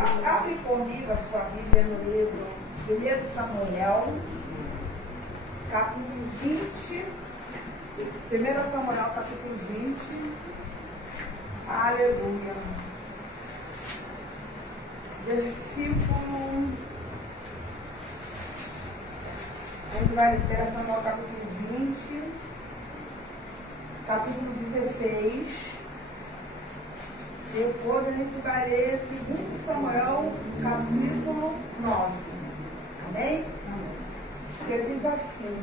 Abre comigo a sua Bíblia no livro 1 Samuel, capítulo 20. 1 Samuel, capítulo 20. Aleluia. Versículo. A gente vai ler 1 Samuel, capítulo 20, capítulo 16. Depois a gente vai ler 2 Samuel, capítulo 9. Amém? Que diz assim,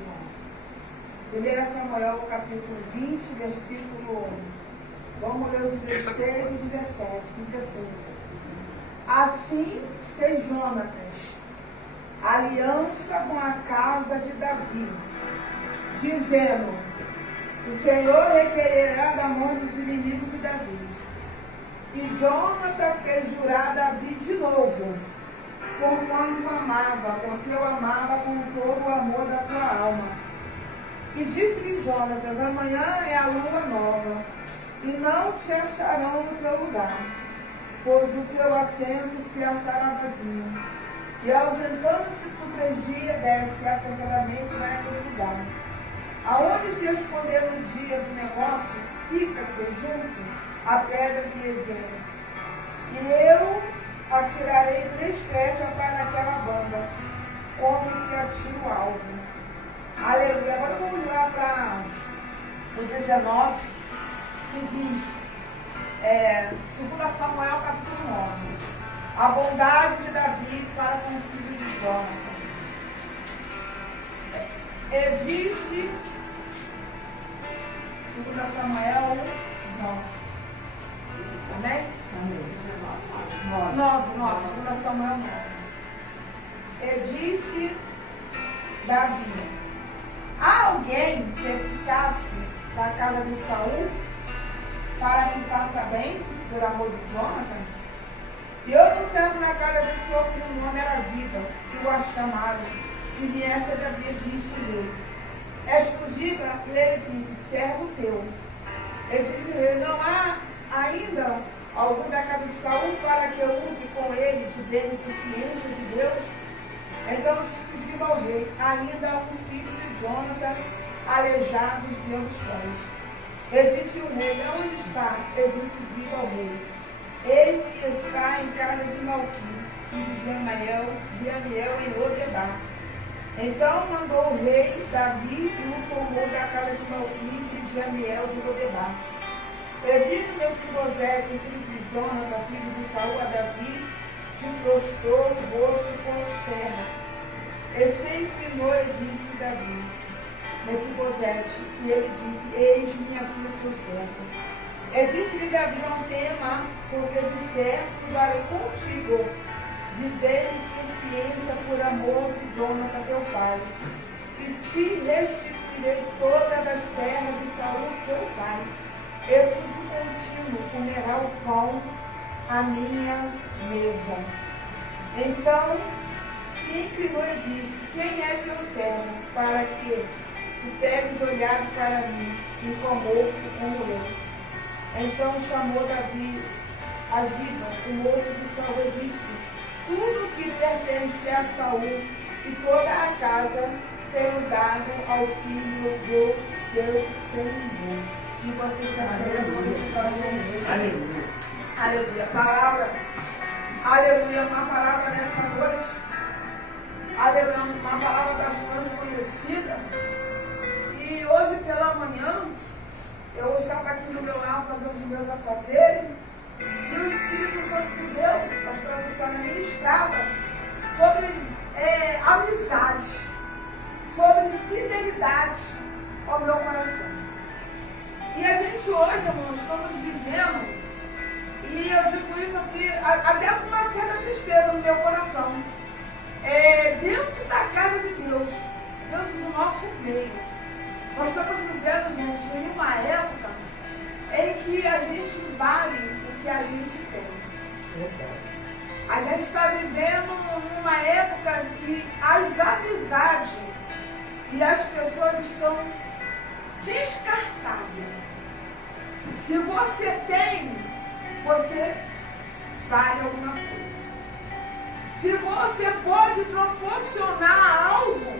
1 Samuel, capítulo 20, versículo 1. Vamos ler os 16 e 17. Diz assim: assim fez Jonatas aliança com a casa de Davi, dizendo: o Senhor requererá da mão dos inimigos de Davi. E Jonatas fez jurar Davi de novo, porquanto amava, porque eu amava com todo o amor da tua alma. E disse-lhe Jonatas: amanhã é a lua nova, e não te acharão no teu lugar, pois o teu assento se achará vazio. E ausentando-se por 3 dias, desce apressadamente naquele lugar. Aonde se esconder no dia do negócio, fica-te junto a pedra de Ezequiel. E eu atirarei 3 flechas para aquela banda, como se atira o alvo. Aleluia. Agora vamos lá para o 19, que diz, 2 Samuel, capítulo 9. A bondade de Davi para com os filhos de Jonatas. Disse 2 Samuel 9. Amém? 9, 2 Samuel 9. Disse Davi: há alguém que ficasse da casa de Saul para que faça bem, por amor de Jonatas? E outro servo na casa do Senhor, cujo nome era Ziba, que o a chamaram, e viesse a Davi, disse-lhe: és tu Ziba? E ele disse: servo teu. Ele disse-lhe: não há ainda algum da casa de Saul para que eu use com ele de beneficência de Deus? Então disse Ziba ao rei: ainda há um filho de Jonatas aleijado de ambos os pés. Ele disse o rei: onde está? Ele disse Ziba ao rei: ele está em casa de Malqui, filho de Amiel em Lodebar. Então mandou o rei Davi e o tomou da casa de Malqui, filho de Amiel de Lodebar. Devido Mefibosete, filho de Jonatas, filho de Saul, a Davi, se prostrou o rosto com terra. E se inclinou e disse Davi: Mefibosete. E ele disse: eis-me aqui o teu servo. E disse-lhe Davi: não tema, porque de certo darei contigo de beneficência por amor de Jonatas teu pai, e te restituirei todas as terras de Saul teu pai, e tu de contínuo comerá o pão à minha mesa. Então se inclinou e disse: quem é teu servo, para que tu teres olhado para mim e comovo como eu? Então chamou Davi a Ziba, o moço de Saul, e disse: tudo que pertence a Saul e toda a casa tenho dado ao filho do teu Senhor. E você se aleluia. Aleluia. Aleluia. Palavra. Aleluia. Uma palavra nessa noite. Aleluia. Uma palavra bastante conhecida. E hoje pela manhã, eu estava aqui no meu lar fazendo os meus afazeres, e o Espírito Santo de Deus, pastor Luciana, ministrava sobre amizade, sobre fidelidade ao meu coração. E a gente hoje, irmãos, estamos vivendo, e eu digo isso aqui, até com uma certa tristeza no meu coração, dentro da casa de Deus, dentro do nosso meio. Nós estamos vivendo, gente, em uma época em que a gente vale o que a gente tem. A gente está vivendo numa época que as amizades e as pessoas estão descartáveis. Se você tem, você vale alguma coisa. Se você pode proporcionar algo,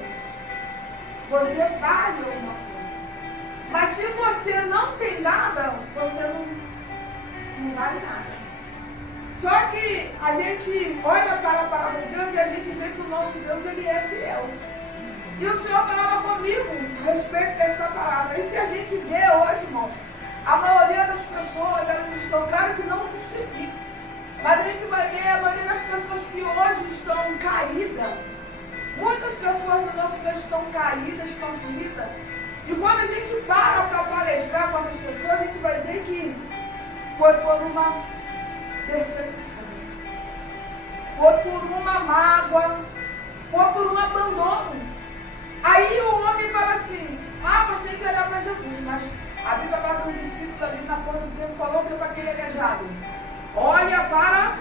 você vale alguma coisa. Mas se você não tem nada, você não vale nada. Só que a gente olha para a palavra de Deus e a gente vê que o nosso Deus, ele é fiel. E o Senhor falava comigo a respeito desta palavra. E se a gente vê hoje, irmãos, a maioria das pessoas, elas estão, claro que não justifica, mas a gente vai ver a maioria das pessoas que hoje estão caídas. Muitas pessoas no nosso meio estão caídas, estão feridas. E quando a gente para palestrar com essas pessoas, a gente vai ver que foi por uma decepção, foi por uma mágoa, foi por um abandono. Aí o homem fala assim, mas tem que olhar para Jesus. Mas a Bíblia fala do discípulo ali na porta do templo, falou que para aquele aleijado, olha para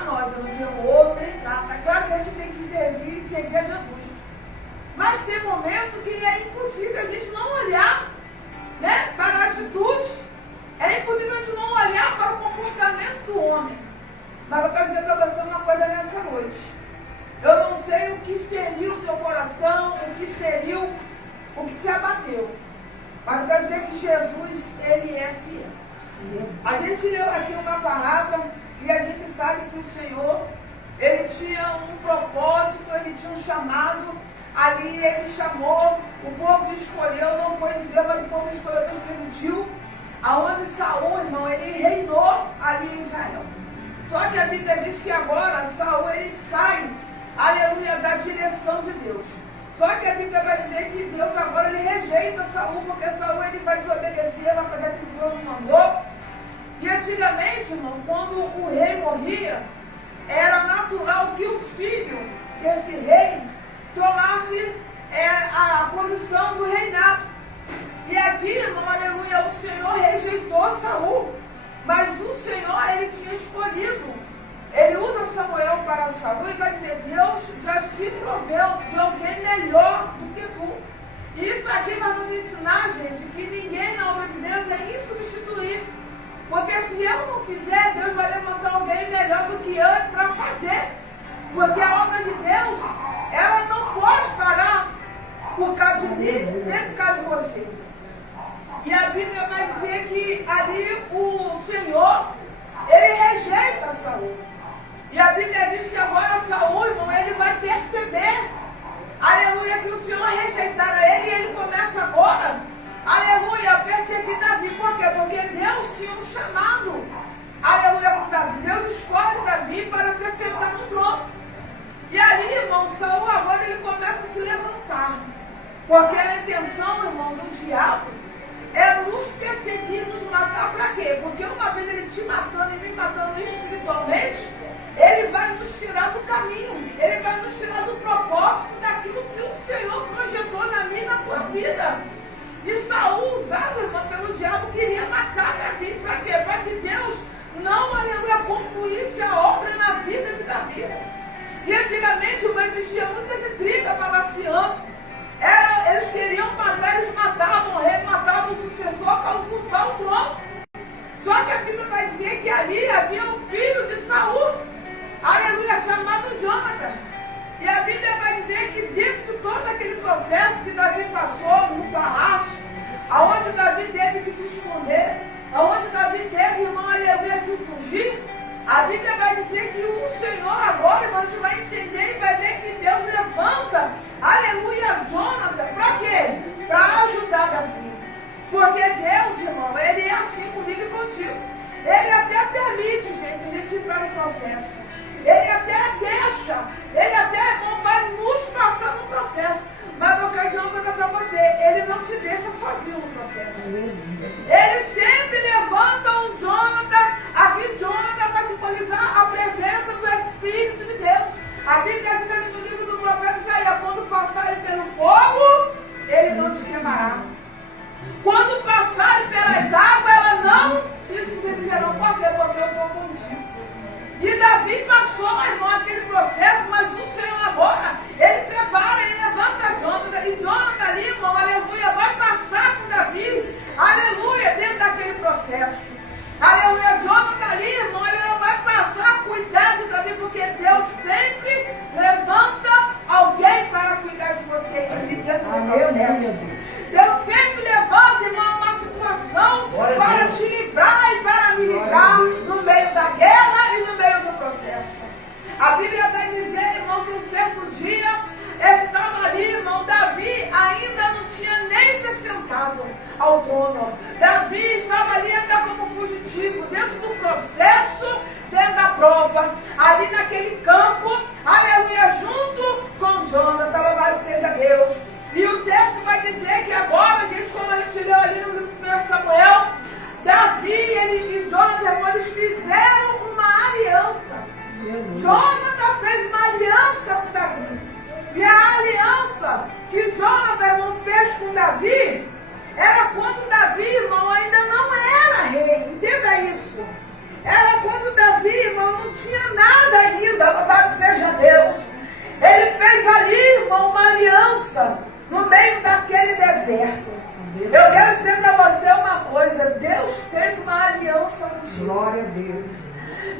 nós, eu não tenho ouro nem nada. É claro que a gente tem que servir e seguir a Jesus. Mas tem momento que é impossível a gente não olhar, né, para a atitude. É impossível a gente não olhar para o comportamento do homem. Mas eu quero dizer para você uma coisa nessa noite. Eu não sei o que feriu o teu coração, o que feriu, o que te abateu. Mas eu quero dizer que Jesus, ele é fiel. A gente leu aqui uma palavra e a gente sabe que o Senhor, ele tinha um propósito, ele tinha um chamado. Ali ele chamou, o povo escolheu, não foi de Deus, mas o povo escolheu, Deus permitiu. Aonde Saul, irmão, ele reinou ali em Israel. Só que a Bíblia diz que agora Saul, ele sai, aleluia, da direção de Deus. Só que a Bíblia vai dizer que Deus agora ele rejeita Saul, porque Saul ele vai desobedecer, vai fazer aquilo que Deus não mandou. E antigamente, irmão, quando o rei morria, era natural que o filho desse rei tomasse a posição do reinado. E aqui, irmão, aleluia, o Senhor rejeitou Saul, mas o Senhor, ele tinha escolhido. Ele usa Samuel para Saul e vai dizer, Deus já se proveu de alguém melhor do que tu. E isso aqui vai nos ensinar, gente, que ninguém na obra de Deus é insubstituível. Porque se eu não fizer, Deus vai levantar alguém melhor do que eu para fazer. Porque a obra de Deus, ela não pode parar por causa de mim, nem por causa de você. E a Bíblia vai dizer que ali o Senhor, ele rejeita Saul. E a Bíblia diz que agora Saul, irmão, ele vai perceber, aleluia, que o Senhor rejeitara ele e ele começa agora, aleluia, a perseguir Davi. Por quê? Porque Deus tinha um chamado, aleluia, para Davi. Deus escolhe Davi para se sentar no trono. E ali, irmão, Saul agora ele começa a se levantar. Porque a intenção, irmão, do diabo é nos perseguir, nos matar para quê? Porque uma vez ele te matando e me matando espiritualmente, ele vai nos tirar do caminho, ele vai nos tirar do propósito daquilo que o Senhor projetou na minha e na tua vida. E Saul, usado, irmão, pelo diabo, queria matar Davi. Para quê? Para que Deus não, aleluia, concluísse a obra na vida de Davi. E antigamente existia muitas intrigas palaciando. Eles queriam matar, eles matavam o rei, matavam o sucessor para usurpar o trono. Só que a Bíblia vai dizer que ali havia um filho de Saul, aleluia, chamado Jonathan. E a Bíblia vai dizer que dentro de todo aquele processo que Davi passou no palácio, aonde Davi teve que se esconder, aonde Davi teve, irmão, aleluia, que fugir, a Bíblia vai dizer que o Senhor agora, irmão, a gente vai entender e vai ver que Deus levanta, aleluia, Jonathan, para quê? Para ajudar Davi. Porque Deus, irmão, ele é assim comigo e contigo. Ele até permite, gente, a gente entrar no processo. Ele até deixa, ele até, irmão, vai nos passar no processo. Mas eu quero dizer uma coisa para você, ele não te deixa sozinho no processo. Ele sempre levanta um Jonathan. Aqui Jonathan vai simbolizar a presença do Espírito de Deus. A Bíblia diz ali no livro do profeta Isaías, quando passarem pelo fogo, ele não te queimará. Quando passarem pelas águas, ela não te submergirá. Por quê? Porque eu estou contigo. E Davi passou, meu irmão, aquele processo, mas o Senhor agora, ele prepara, ele levanta Jonathan. E Jonathan ali, irmão, aleluia, vai passar com Davi. Aleluia, alva, ali naquele campo, aleluia, junto com Jonathan, louvado seja Deus. E o texto vai dizer que agora, gente, como a gente leu ali no livro de Samuel, Davi e Jonathan, eles fizeram uma aliança. Jonathan fez uma aliança com Davi. E a aliança que Jonathan, irmão, fez com Davi, era quando Davi, irmão, ainda não era rei. Entenda isso. Era quando Davi, irmão, não tinha nada ainda, louvado seja Deus. Ele fez ali, irmão, uma aliança no meio daquele deserto. Eu quero dizer para você uma coisa: Deus fez uma aliança contigo. Glória a Deus.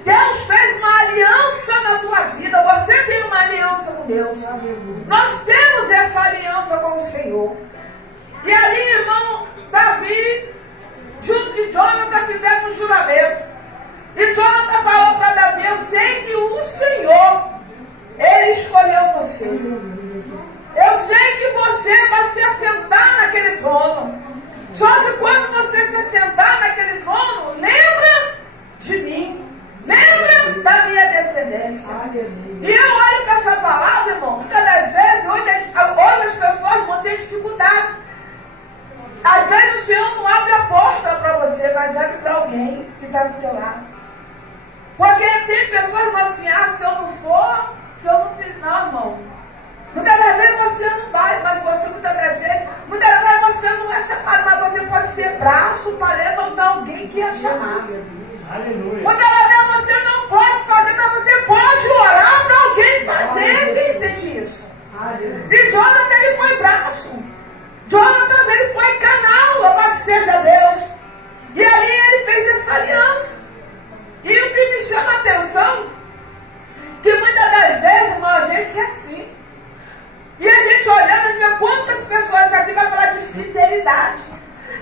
Deus fez uma aliança na tua vida. Você tem uma aliança com Deus. Nós temos essa aliança com o Senhor. E ali, irmão, Davi, junto de Jonathan, fizeram um juramento. E Jonathan falou para Davi: eu sei que o Senhor, Ele escolheu você. Eu sei que você vai se assentar naquele trono. Só que quando você se assentar naquele trono, lembra de mim. Lembra da minha descendência. E eu olho para essa palavra, irmão, muitas das vezes, hoje as pessoas vão ter dificuldade. Às vezes o Senhor não abre a porta para você, mas abre para alguém que está do teu lado. Porque tem pessoas que assim: se eu não for, se eu não fiz, não, irmão. Muitas das vezes você não vai, mas você muitas vezes você não é chamado, mas você pode ser braço para levantar alguém que é chamado. Aleluia. Muitas vezes você não pode fazer, mas você pode orar para alguém fazer. Quem entende isso? E Jonathan, ele foi braço. Jonathan, ele foi canal, louvado seja Deus. E ali ele fez essa aliança. E o que me chama a atenção, que muitas das vezes, irmão, a gente é assim. E a gente olhando, a gente vê quantas pessoas aqui vai falar de fidelidade.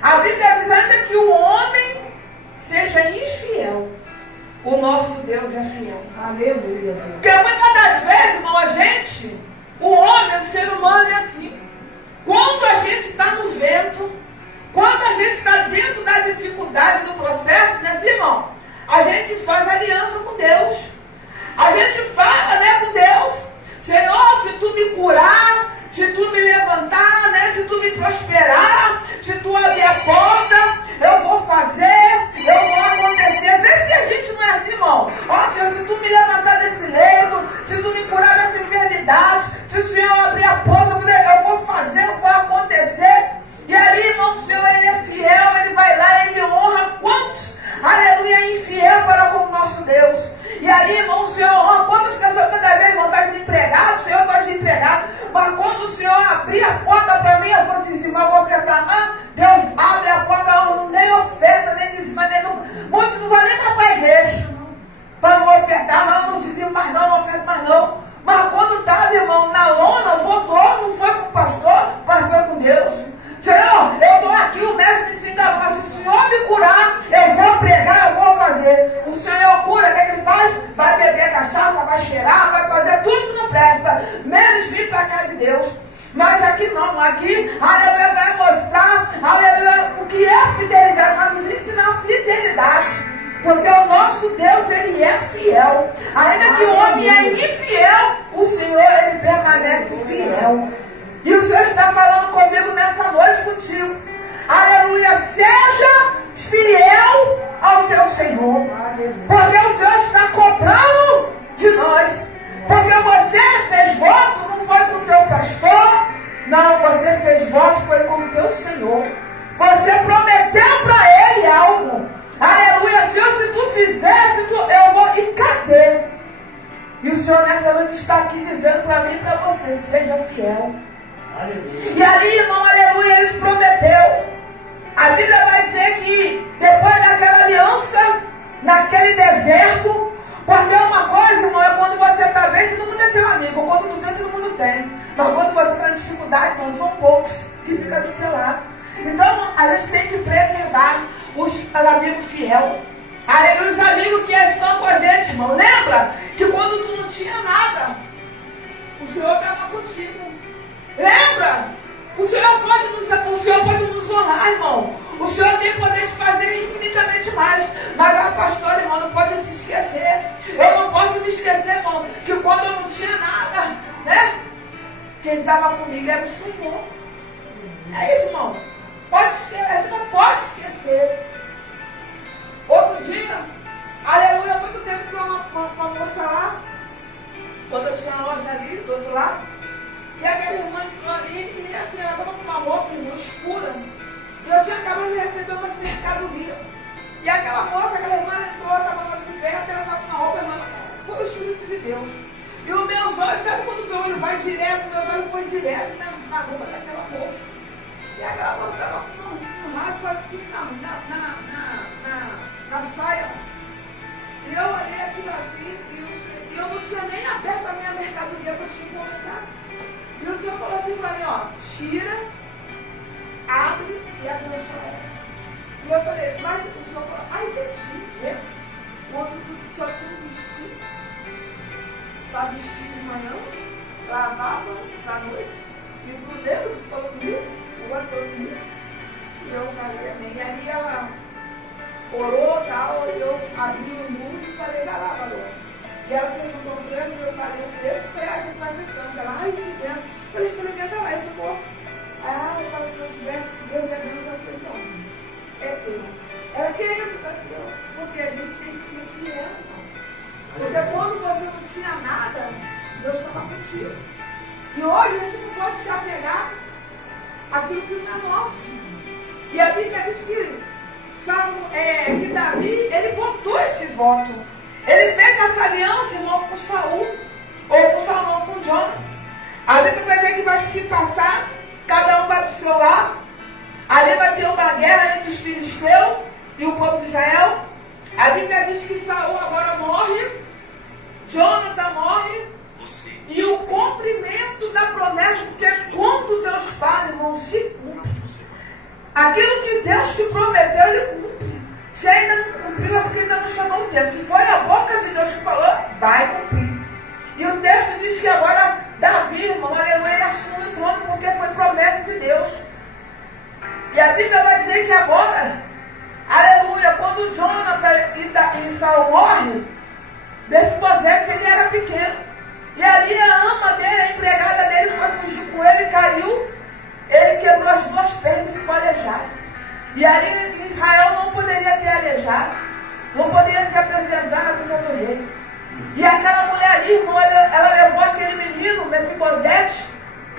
A Bíblia diz ainda que o homem seja infiel. O nosso Deus é fiel. Aleluia. Porque muitas das vezes, irmão, a gente, o homem, o ser humano é assim. Quando a gente está no vento, quando a gente está dentro da dificuldade do processo, né, irmão? A gente faz aliança com Deus. A gente fala, né, com Deus: Senhor, se tu me curar, se tu me levantar, né, se tu me prosperar, se tu abrir a porta, eu vou fazer, eu vou acontecer. Vê se a gente não é assim, irmão. Ó, Senhor, se tu me levantar desse leito, se tu me curar dessa enfermidade, se o Senhor abrir a porta, eu vou fazer, eu vou acontecer. E ali, irmão, o Senhor, Ele é fiel, Ele vai lá, Ele honra quantos, aleluia, infiel para com o nosso Deus. E ali, irmão, o Senhor honra quantas pessoas cada vez vão estar desempregados, o Senhor está desempregado. Mas quando o Senhor abrir a porta para mim, eu vou dizimar, eu vou ofertar. Deus abre a porta, nem oferta, nem dizima, nem não. Muitos não vão nem para a igreja para não ofertar, não dizimo mais não oferto mais não. Mas quando estava, irmão, na lona, voltou, não foi com o pastor, mas foi com Deus. Senhor, eu estou aqui, o médico me ensinou, mas se o Senhor me curar, eu vou pregar, eu vou fazer. O Senhor cura, o que Ele faz? Vai beber cachaça, vai cheirar, vai fazer tudo que não presta, menos vir para a casa de Deus. Mas aqui não, aqui, aleluia, vai mostrar, aleluia, o que é fidelidade, vai nos ensinar fidelidade. Porque o nosso Deus, Ele é fiel. Ainda que o homem é infiel, o Senhor, Ele permanece fiel. E o Senhor está falando comigo nessa noite contigo. Aleluia, seja fiel ao teu Senhor. Porque o Senhor está cobrando de nós. Porque você fez voto, não foi com o teu pastor. Não, você fez voto, foi com o teu Senhor. Você prometeu para Ele algo. Aleluia, Senhor, se tu fizer, eu vou. E cadê? E o Senhor nessa noite está aqui dizendo para mim e para você: seja fiel. Aleluia. E ali, irmão, aleluia, eles prometeu. A Bíblia vai dizer que depois daquela aliança, naquele deserto, porque uma coisa, irmão, é quando você está bem, todo mundo é teu amigo. Quando tu tem, todo mundo tem. Mas quando você está em dificuldade, irmão, são poucos que ficam do teu lado. Então, a gente tem que preservar os amigos fiéis. Aleluia, os amigos que estão com a gente, irmão. Lembra que quando tu não tinha nada, o Senhor estava contigo. Lembra? O Senhor pode nos honrar, irmão. O Senhor tem poder de fazer infinitamente mais. Mas a pastora, irmão, não pode se esquecer. Eu não posso estava comigo era o Senhor. É isso, irmão. A gente não pode esquecer. Outro dia, aleluia, há muito tempo para uma moça lá, quando eu tinha a loja ali, do outro lado, e aquela irmã entrou ali e assim, ela estava com uma roupa escura, e eu tinha acabado de receber umas mercadorias. E aquela moça, aquela irmã entrou, estava na bicicleta, ela estava com uma roupa, irmã, foi o Espírito de Deus. E os meus olhos, sabe quando o teu olho vai direto, meus olhos foi direto na roupa daquela moça. E aquela moça estava com um rasgo assim na saia. E eu olhei aquilo assim, e eu não tinha nem aberto a minha mercadoria para te encomendar. E o Senhor falou assim para mim, ó, tira, abre e abençoa ela. E eu falei, mas o Senhor falou, ai, Betinho, né? Quando tu só tinha um vestido, para vestir de manhã, lavava à noite, e tu lembra que falou comigo? O outro falou comigo. E eu falei amém. E ali ela orou, tal, e eu abri o mundo e falei, vai lá, valor. E ela perguntou o preço, eu falei o preço, foi essa que nós estamos. Ela, ai, que benção. Eu falei, experimenta lá, ele ficou. Eu falei, se eu tivesse Deus é Deus, eu falei, não, é teu. Ela, que isso? Porque a gente tem que ser fiel, irmão. Porque quando você não tinha nada, Deus estava contigo. E hoje a gente não pode se apegar àquilo que não é nosso. E a Bíblia diz que Davi, ele votou esse voto. Ele fez essa aliança, irmão, com Saul, ou com Salomão, com Jonathan. A Bíblia vai dizer que vai se passar, cada um vai para o seu lado. Ali vai ter uma guerra entre os filisteus e o povo de Israel. A Bíblia diz que Saul agora morre, Jonathan morre, e o cumprimento da promessa, porque quando Deus fala, irmão, se cumpre. Aquilo que Deus te prometeu, Ele cumpre. Se ainda não cumpriu, é porque ainda não chamou o tempo. Se foi a boca de Deus que falou, vai cumprir. E o texto diz que agora Davi, irmão, aleluia, ele assume o trono porque foi promessa de Deus. E a Bíblia vai dizer que agora, aleluia, quando Jonathan e Saul morrem, Mefibosete, ele era pequeno. E ali a ama dele, a empregada dele, foi fugir com ele, caiu. Ele quebrou as duas pernas e ficou aleijado. E ali em Israel não poderia ter aleijado. Não poderia se apresentar na visão do rei. E aquela mulher ali, irmão, ela levou aquele menino, Mefibosete,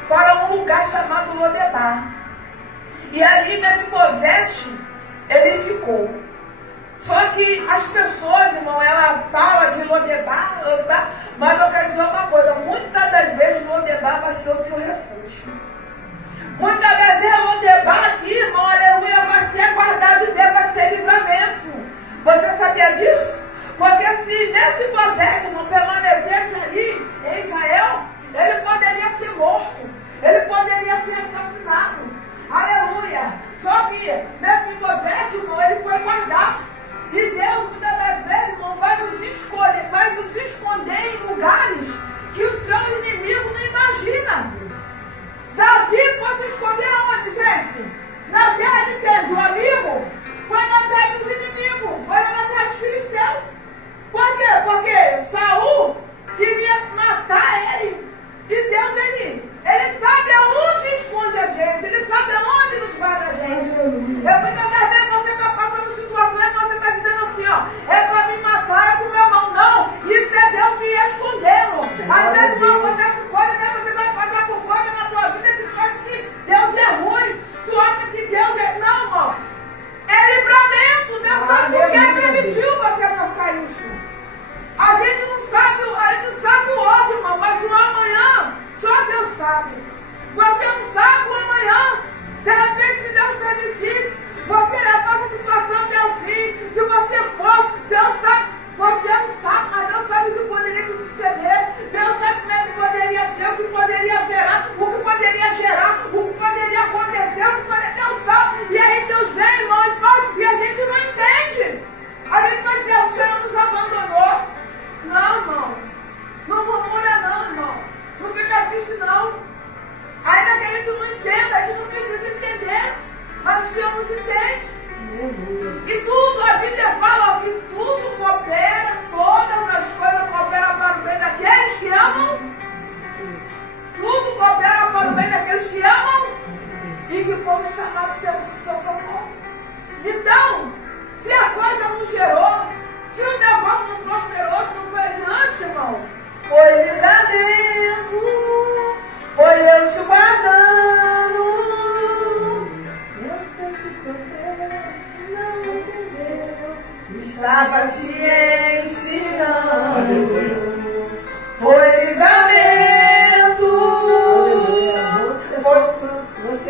para um lugar chamado Lodebar. E ali Mefibosete, ele ficou. Só que as pessoas, irmão, ela fala de Lodebar, mas eu quero dizer uma coisa, muitas das vezes Lodebar vai ser o teu refúgio. Muitas das vezes Lodebar aqui, irmão, aleluia, vai ser guardado de Deus, vai ser livramento. Você sabia disso? Porque se Mefibosete não permanecesse ali em Israel, ele poderia ser morto, ele poderia ser assassinado. Aleluia! Só que Mefibosete, irmão, ele foi guardado. E Deus, muitas das vezes, irmão, vai nos escolher, vai nos esconder em lugares que o seu inimigo não imagina. Davi foi se esconder aonde, gente? Na terra de quem? Do amigo? Foi na terra dos inimigos, foi na terra dos filisteus. Por quê? Porque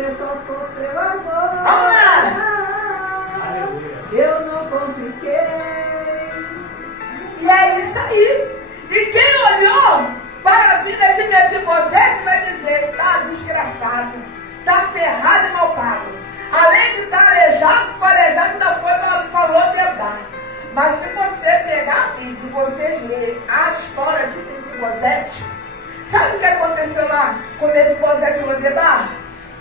você só sofreu agora. Vamos lá. Aleluia. Eu não compliquei. E é isso aí. E quem olhou para a vida de Mefibosete vai dizer, está desgraçado, está ferrado e mal pago. Além de estar aleijado, ficou aleijado, ainda foi para Lodebar. Mas se você pegar e vocês lerem a história de Mefibosete, sabe o que aconteceu lá com Mefibosete e Lodebar?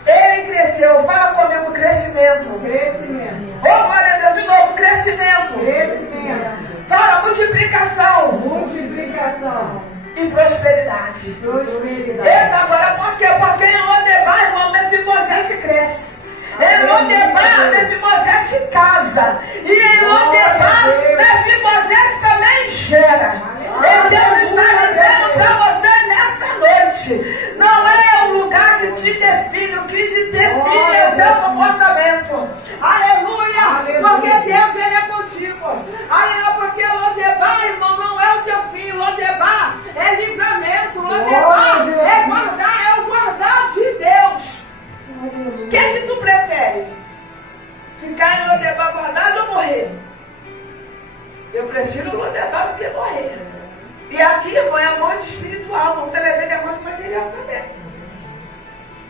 Ele cresceu, fala comigo, crescimento. Crescimento. Oh, glória a Deus, de novo, crescimento. Crescimento. Fala multiplicação. Multiplicação. E prosperidade. Prosperidade. Eita, agora por quê? Porque em Lodebar, irmão, Mefibosete cresce. Em Lodebar, Mefibosete casa. E em Lodebar, Mefibosete também gera. E Deus está dizendo para você nessa noite, não é o lugar que te define, o que te define é o teu comportamento. Aleluia! Porque Deus, Ele é contigo. Aleluia, porque Lodebar, irmão, não é o teu fim. Lodebar é livramento. Lodebar é guardar, é o guardar de Deus. O que tu prefere? Ficar em Lodebar guardado ou morrer? Eu prefiro Lodebar do que morrer. E aqui, irmão, é a morte espiritual, não tem a ver com a morte material também.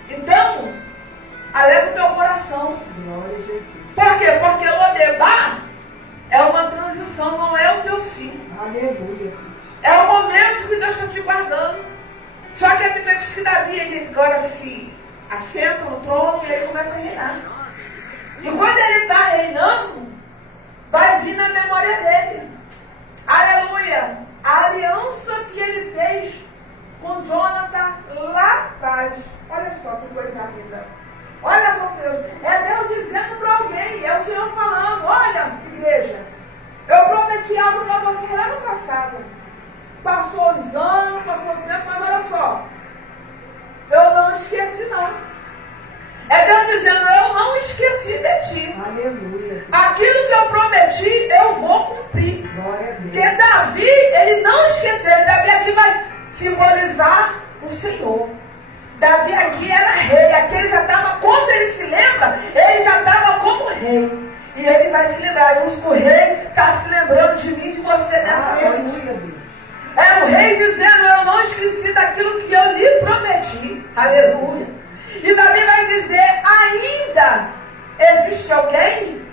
Então, alega o teu coração. Por quê? Porque Lodebar é uma transição, não é o teu fim. Aleluia. É o momento que Deus está te guardando. Só que a Bíblia diz que Davi, ele agora se assenta no trono e ele começa a reinar. E quando ele está reinando, vai vir na memória dele. Aleluia! A aliança que ele fez com Jonathan lá atrás. Olha só que coisa linda. Olha, meu Deus, é Deus dizendo para alguém, é o Senhor falando, olha, igreja, eu prometi algo para você lá no passado. Passou os anos, passou o tempo, mas olha só, eu não esqueci não. É Deus dizendo, eu não esqueci de ti. Aleluia. Aquilo que eu prometi, eu vou cumprir. Glória a Deus. Porque Davi, ele não esqueceu. Davi aqui vai simbolizar o Senhor. Davi aqui era rei. Aqui ele já estava, quando ele se lembra, ele já estava como rei. E ele vai se lembrar. E o rei está se lembrando de mim e de você nessa noite. É o rei dizendo, eu não esqueci daquilo que eu lhe prometi. Aleluia. E Davi vai dizer, ainda existe alguém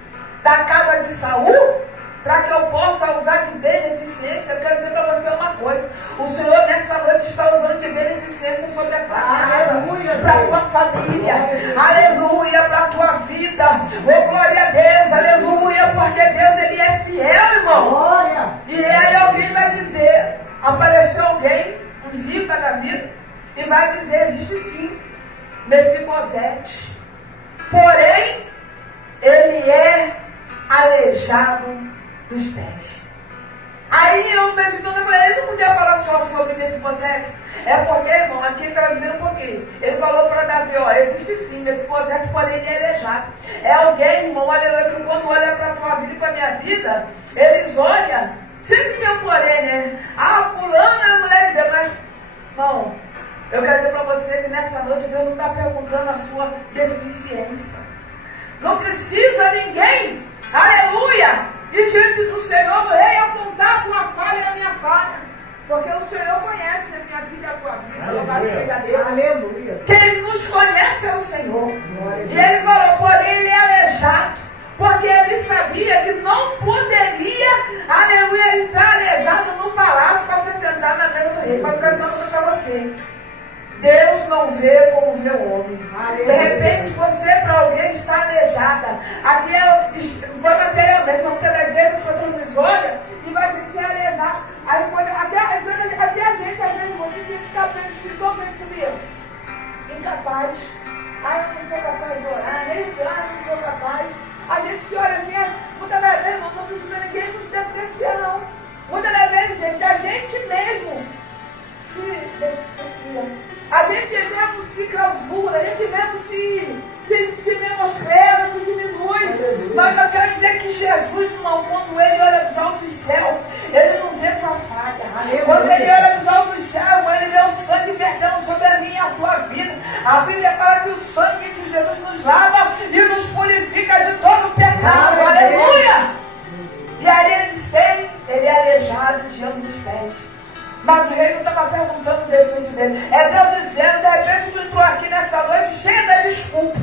da casa de Saul para que eu possa usar de beneficência? Eu quero dizer para você uma coisa. O Senhor nessa noite está usando de beneficência sobre a tua casa, para a tua família. Aleluia, para a tua vida. Oh, glória a Deus, aleluia, porque Deus, Ele é fiel, irmão. Glória. E aí alguém vai dizer, apareceu alguém, um Ziba da vida, e vai dizer, existe sim, Mefibosete. Porém, ele é aleijado dos pés. Aí eu meditando, ele não podia falar só sobre Mefibosete. É porque, irmão, aqui ele está dizendo por quê? Ele falou para Davi, ó, existe sim Mefibosete, porém ele é aleijado. É alguém, irmão, aleluia, que quando olha para a tua vida e para a minha vida, eles olham, sempre tem um porém, né? Ah, fulano é mulher de Deus, mas não. Eu quero dizer para você que nessa noite Deus não está perguntando a sua deficiência. Não precisa ninguém, aleluia, e diante do Senhor, do rei, apontar a tua falha e a minha falha. Porque o Senhor conhece a minha vida e a tua vida. Louvado seja Deus. Aleluia. Quem nos conhece é o Senhor. E ele falou, porém ele é aleijado. Porque ele sabia que não poderia, aleluia, entrar aleijado no palácio para se sentar na mesa do rei. Mas eu quero dizer para você. Deus não vê como vê o homem. De repente você para alguém está aleijada. Aqui foi materialmente, vamos ter às vezes você nos olha e vai dizer que é aleijado. Aí até a gente, às vezes, você se escapa espiritualmente, sabia? Incapaz. Ah, eu não sou capaz de orar, nem isso, eu não sou capaz. A gente se olha assim, muitas das vezes, não precisa ninguém nos depreciar, não. Muitas das vezes, gente, a gente mesmo se deprecia. A gente mesmo se clausura, a gente mesmo se menospreza, se diminui. Mas eu quero dizer que Jesus, irmão, quando ele olha dos altos céus, ele não vê tua falha. Quando ele olha dos altos céus, ele vê o sangue vertendo sobre a minha e a tua vida. A Bíblia fala que o sangue de Jesus Mas o rei não estava perguntando o defeito dele. É Deus dizendo, de repente tu entrou aqui nessa noite cheia da desculpa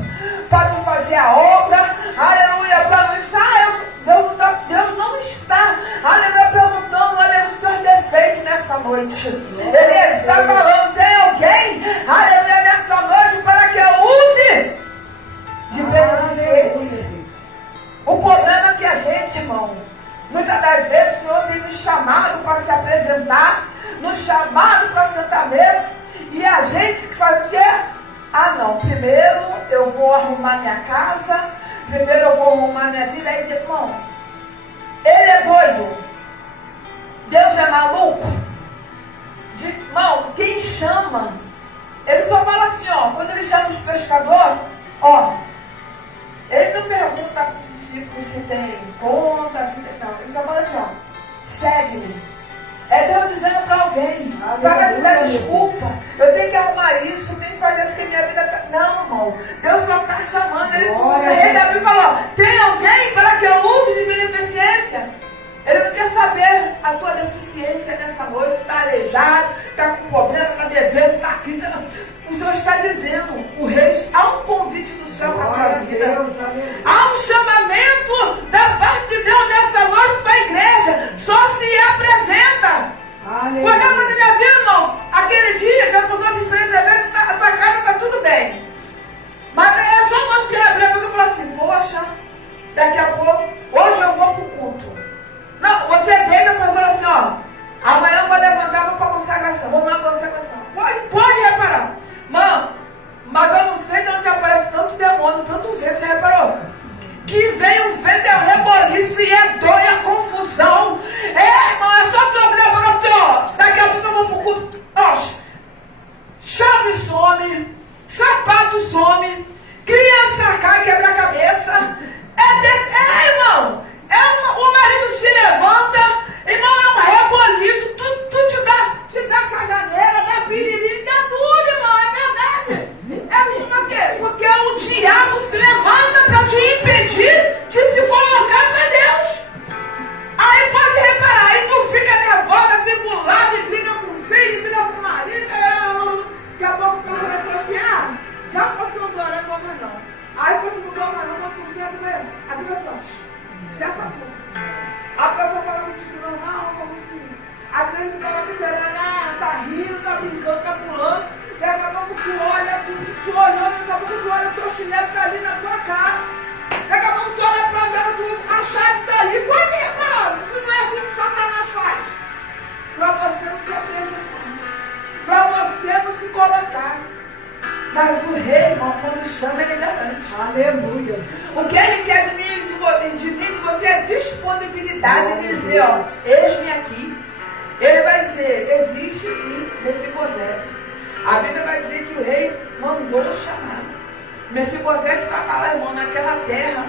para não fazer a obra, aleluia, para não estar. Deus não está, aleluia, perguntando, aleluia, os teus defeitos nessa noite. Ele está falando, tem alguém, aleluia, nessa noite para que eu use de beneficência. O problema é que a gente, irmão, muitas das vezes o Senhor tem nos chamado para se apresentar, nos chamado para a Santa Mesa, e a gente que faz o quê? Ah não, primeiro eu vou arrumar minha casa, primeiro eu vou arrumar minha vida, aí irmão, ele é doido, Deus é maluco, irmão, quem chama, ele só fala assim, ó, quando ele chama os pescadores, ó, ele não pergunta se tem conta, se tem, não, ele só fala assim, ó, segue-me. É Deus dizendo para alguém, para te dar desculpa, eu tenho que arrumar isso, eu tenho que fazer isso que minha vida está. Não, irmão, Deus só está chamando. Ele abriu e falou, tem alguém para que eu use de beneficência? Ele não quer saber a tua deficiência nessa noite, está aleijado, está com problema, está devendo, está aqui. O Senhor está dizendo, o rei, há um convite do céu para a tua vida. Há um chamamento da parte de Deus nessa noite para a igreja. Só se apresenta. Quando eu mando minha vida, irmão, aquele dia, já por todas as experiências, a tua casa está tudo bem. Mas é só você abrir a boca e falar assim, poxa, daqui a pouco, hoje eu vou para o culto. Não, você deita para falar assim, ó, amanhã eu vou levantar, vou para a consagração, vamos lá para a consagração. Pode reparar. Mano, mas eu não sei de onde aparece tanto demônio, tanto vento, já reparou? Que vem o vento, é o reboliço e é dor e é confusão. É, irmão, é só problema, não, senhor. Daqui a pouco eu vou pro culto. Chave some, sapato some, criança cai, quebra a cabeça. Irmão, o marido se levanta, irmão, é um reboliço, tu te dá caganeira, dá piriri, dá tudo, irmão, é verdade. É por quê? Porque o diabo se levanta para te impedir de se colocar para Deus. Aí pode reparar, aí tu fica nervosa, atribulada, e briga com o filho, briga com o marido, daqui a pouco o cara vai falar assim, já passou do horário, não. Aí você mudou a mão, quando tu senta, a pessoa, cessa tudo. A pessoa fala contigo normal, como se a crente estava te olhando, tá rindo, tá brincando, tá pulando. Daqui a pouco tu olha, tu olhando, daqui a pouco tu olha, o teu chinelo tá ali na tua cara. Daqui a pouco tu olha pra ver, a chave tá ali. Pode reparar, isso não é assim que Satanás faz. Pra você não se apresentar, pra você não se colocar. Mas o rei, irmão, quando chama, ele garante. Aleluia. O que ele quer de mim, de você é disponibilidade de dizer, ó, eis-me aqui. Ele vai dizer, existe sim, Mefibosete. A Bíblia vai dizer que o rei mandou chamar. Mefibosete estava lá, irmão, naquela terra.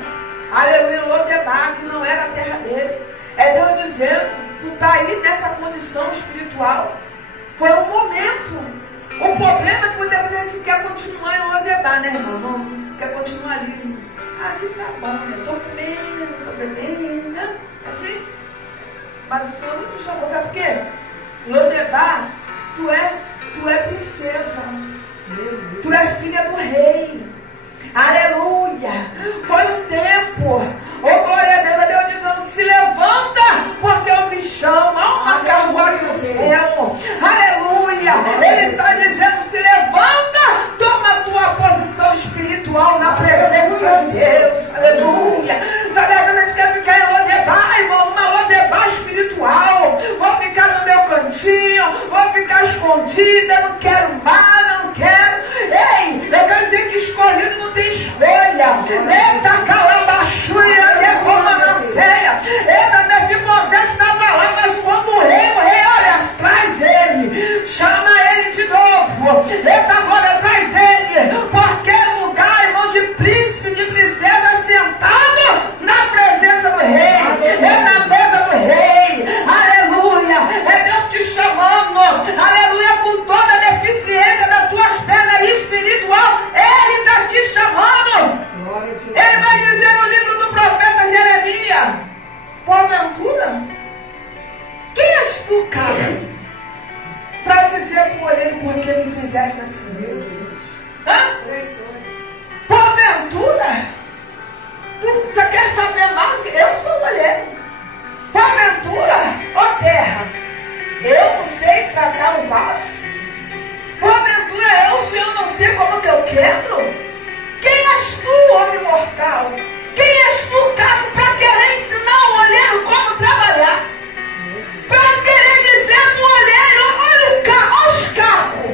Aleluia, Lodebar, que não era a terra dele. É Deus dizendo, tu está aí nessa condição espiritual. Foi um momento. O problema é que muitas vezes a gente quer continuar em Lodebar, né, irmão? Não quer continuar ali. Aqui tá bom, né? Estou comendo, não estou bebendo, né? Assim. Mas o Senhor não te chamou, sabe por quê? Lodebar, tu é princesa. Tu é filha do rei. Aleluia. Foi um tempo. Oh, glória a Deus dizendo, se levanta, porque eu me chamo. Há uma carruagem no céu. Aleluia. Ele está dizendo, se levanta, toma a tua posição espiritual na presença de Deus. Aleluia. Tá vendo? A gente quer ficar em Lodebar, irmão, uma Lodebar espiritual. Vou ficar no meu cantinho, vou ficar escondida, não quero mais, eu não quero. Ei, eu quero dizer que escolhido não tem escolha. Eita, calabachuia, derrama na ceia. Eita, Mefibosete estava lá, mas quando o rei, olha, traz ele. Chama ele de novo. Eita, agora traz ele. Porque lugar, irmão, de príncipe, de princesa, sentado na presença do rei. É na mesa do rei. Aleluia. É Deus te chamando. Aleluia, com toda a deficiência das tuas pernas espiritual. Ele está te chamando. fizeste assim? Meu Deus. Hã? Traidor. Porventura, você quer saber mais? Eu sou o olheiro. Porventura, ó terra, eu não sei tratar o vaso. Porventura, eu, Senhor, não sei como que eu quebro. Quem és tu, homem mortal? Quem és tu, Caco, para querer ensinar o olheiro como trabalhar? Para querer dizer pro olheiro, olha os cacos.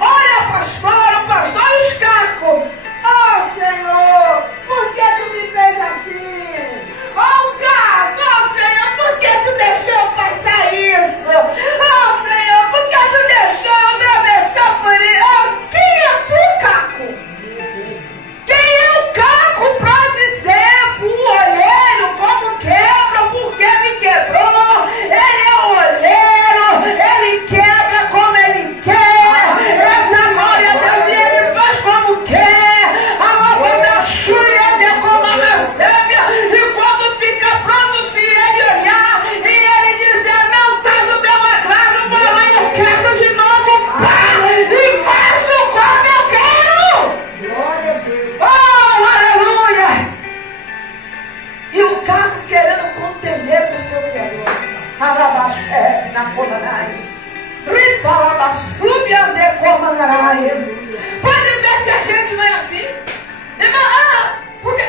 Olha, pastor, olha os cacos. Oh, Senhor, por que tu me fez assim? Oh, Caco, oh, Senhor, por que tu deixou eu passar isso? Oh, Senhor, por que tu deixou eu atravessar por isso? Oh, quem é tu, Caco? Quem é o Caco para dizer pro olheiro como quebra, por que me quebrou? Ele é o olheiro, ele quebra como ele quer, é da glória a Deus e ele faz como quer. A mão da chuia derrama a sêmia, e quando fica pronto, se ele olhar e ele dizer, não está no meu agrado, vou lá e eu quebro de novo, pá, e faço como eu quero. Glória a Deus. Oh, aleluia! E o Caco querendo contender com o seu Criador. Alabaxé, na comanai. Ripalabassúbia, de comanai. Pode ver se a gente não é assim. Irmã, porque,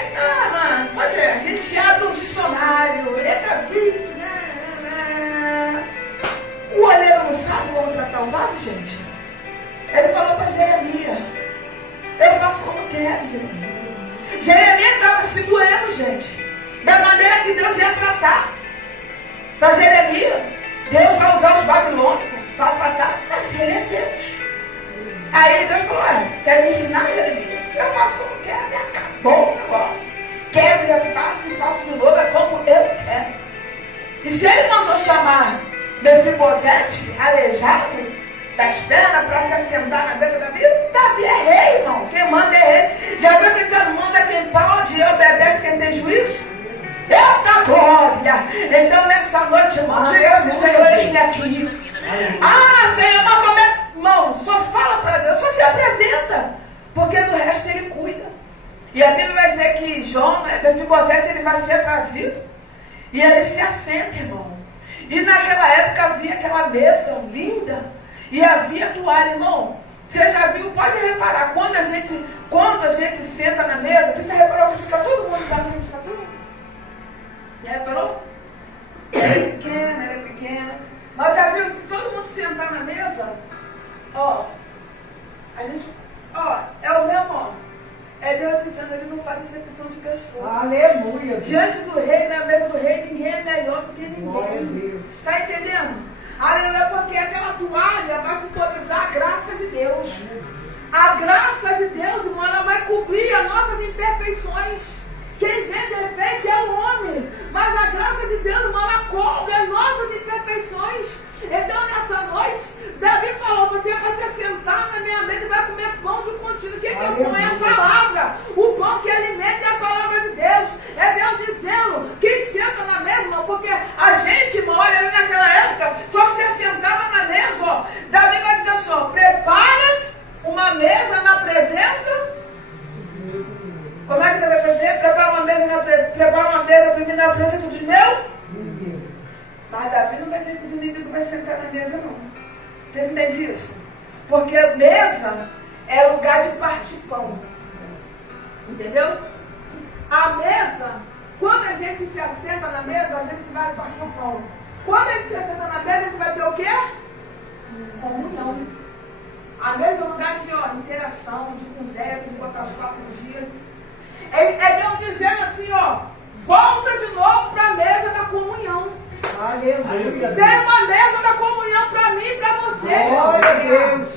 mano, pode ver, a gente abre um dicionário, letra disso, O olheiro não sabe como tratar o vaso, gente. Ele falou para Jeremias, eu faço como quero, Jeremias. Jeremias estava se doendo, gente, da maneira que Deus ia tratar. Para Jeremias, Deus vai usar os babilônicos para tratar, assim ele é Deus. Aí Deus falou, quer me ensinar, Jeremias? Eu faço como quero, e acabou o negócio. Quebra, eu faço e faço de novo, é como eu quero. E se ele mandou chamar Mefibosete, aleijado das pernas, para se assentar na mesa da vida, Davi é rei, irmão. Quem manda é rei. Já viu que todo mundo é quem pode, obedece quem tem juízo? Eita glória! Então nessa noite, irmão, diga assim, Senhor, eis-me aqui. Senhor, mas como é? Irmão, só fala para Deus, só se apresenta, porque do resto ele cuida. E a Bíblia vai dizer que Mefibosete, ele vai ser trazido e ele se assenta, irmão. E naquela época havia aquela mesa linda e havia toalha, irmão. Você já viu, pode reparar, quando a gente senta na mesa, você já reparou que fica todo mundo da mesa, fica todo mundo? Já reparou? Ela é pequena. Mas já viu, se todo mundo sentar na mesa, é o mesmo, é Deus dizendo, ele não faz exceção de pessoas. Aleluia. Diante do rei, na mesa do rei, ninguém é melhor do que ninguém. Está entendendo? Aleluia, porque aquela toalha vai simbolizar a graça de Deus. A graça de Deus, irmão, ela vai cobrir as nossas imperfeições. Quem vê defeito é o homem, mas a graça de Deus, irmão, ela cobre as nossas imperfeições. Então, nessa noite, Davi falou, você vai se sentar na minha mesa e vai comer pão de contínuo. O que é o pão? É a palavra. O pão que alimenta é a palavra de Deus. É Deus dizendo, quem senta na mesa, irmão, porque a gente, irmão, olha, naquela época, só se assentava na mesa, Davi vai dizer assim, preparas uma mesa na presença. Como é que Davi vai dizer? Prepara uma mesa para mim na presença dos meus. Mas Davi não vai dizer que o inimigo vai sentar na mesa, não. Você entende isso? Porque mesa é lugar de partir pão. Entendeu? A mesa, quando a gente se assenta na mesa, a gente vai partir o pão. Quando a gente se assenta na mesa, a gente vai ter o quê? Comunhão. A mesa é um lugar de interação, de conversa, de botar os papos no dia. É Deus dizendo assim, volta de novo para a mesa da comunhão. Aleluia. Tem uma mesa da comunhão para mim e para você. Glória a Deus.